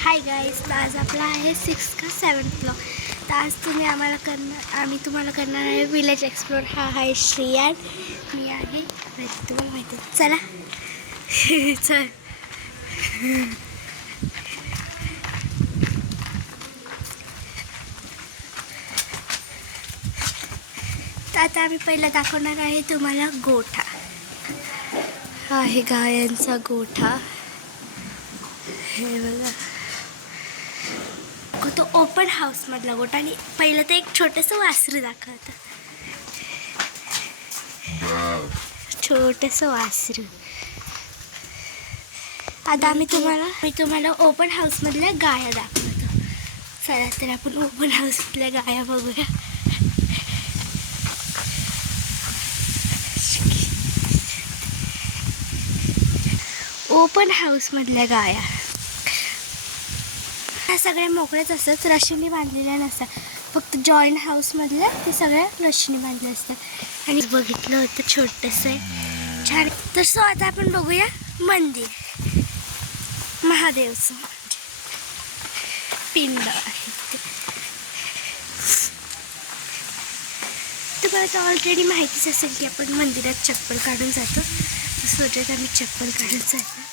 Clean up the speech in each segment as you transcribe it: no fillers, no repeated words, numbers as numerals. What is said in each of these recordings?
Hi guys, तर आज आपला आहे 6 का 7 ब्लॉग. तर आज आम्ही तुम्हाला करणार आहे विलेज एक्सप्लोर. हा आहे श्रेयान, मी आहे तुम्हाला माहिती आहे. चला चल. तर आता आम्ही पहिला दाखवणार आहे तुम्हाला गोठा. हा आहे गायांचा गोठा. हे बघा, तो ओपन हाऊसमधला गोठा. आणि पहिलं तर एक छोटंसं वासरू दाखवतं, छोटंसं वासरू. आता मी तुम्हाला ओपन हाऊसमधल्या गाया दाखवतो. चला तर आपण ओपन हाऊसमधल्या गाया बघूया. ओपन हाऊसमधल्या गाया ह्या सगळ्या मोकळ्याच असतात, रशीने बांधलेल्या नसतात. फक्त जॉईंट हाऊसमधल्या ते सगळ्या रशीने बांधल्या असतात. आणि बघितलं होतं छोटंसं आहे, छान. तर सो आता आपण बघूया मंदिर, महादेवचं पिंड आहे ते. तुम्हाला तर ऑलरेडी माहितीच असेल की आपण मंदिरात चप्पल काढून जातो. सोबत आम्ही चप्पल काढून जातो.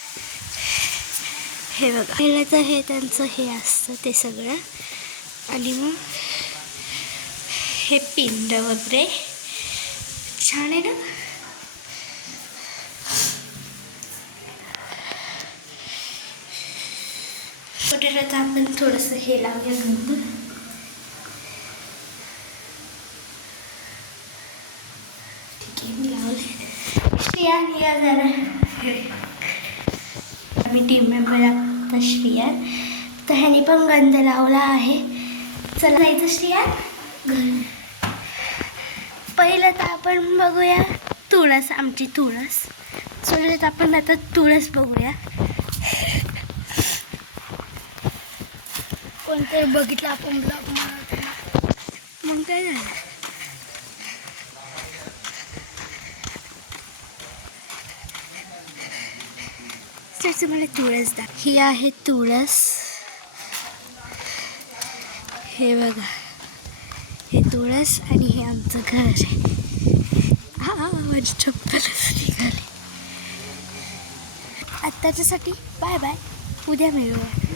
हे बघा, पहिलं तर हे त्यांचं हे असतं ते सगळं. आणि मग हे पिंड वगैरे छान आहे ना. छोट्याला तर आपण थोडंसं हे लावूया गंध. ठीक आहे, मी लावले. श्रेया या जरा. आम्ही टीम मेंबर आता श्रेया, तर ह्याने पण गंध लावला आहे. चला जायचं श्रेया घर. पहिलं तर आपण बघूया तुळस, आमची तुळस. सोडत आपण आता तुळस बघूया. कोणतरी बघितलं आपण ब्लॉग मग काय झालं. मला तुळस दा. ही आहे तुळस. हे बघा, हे तुळस आणि हे आमचं घर आहे. हा, माझी चप्पलच निघाली. आत्ताच्यासाठी बाय बाय, उद्या मिळूया.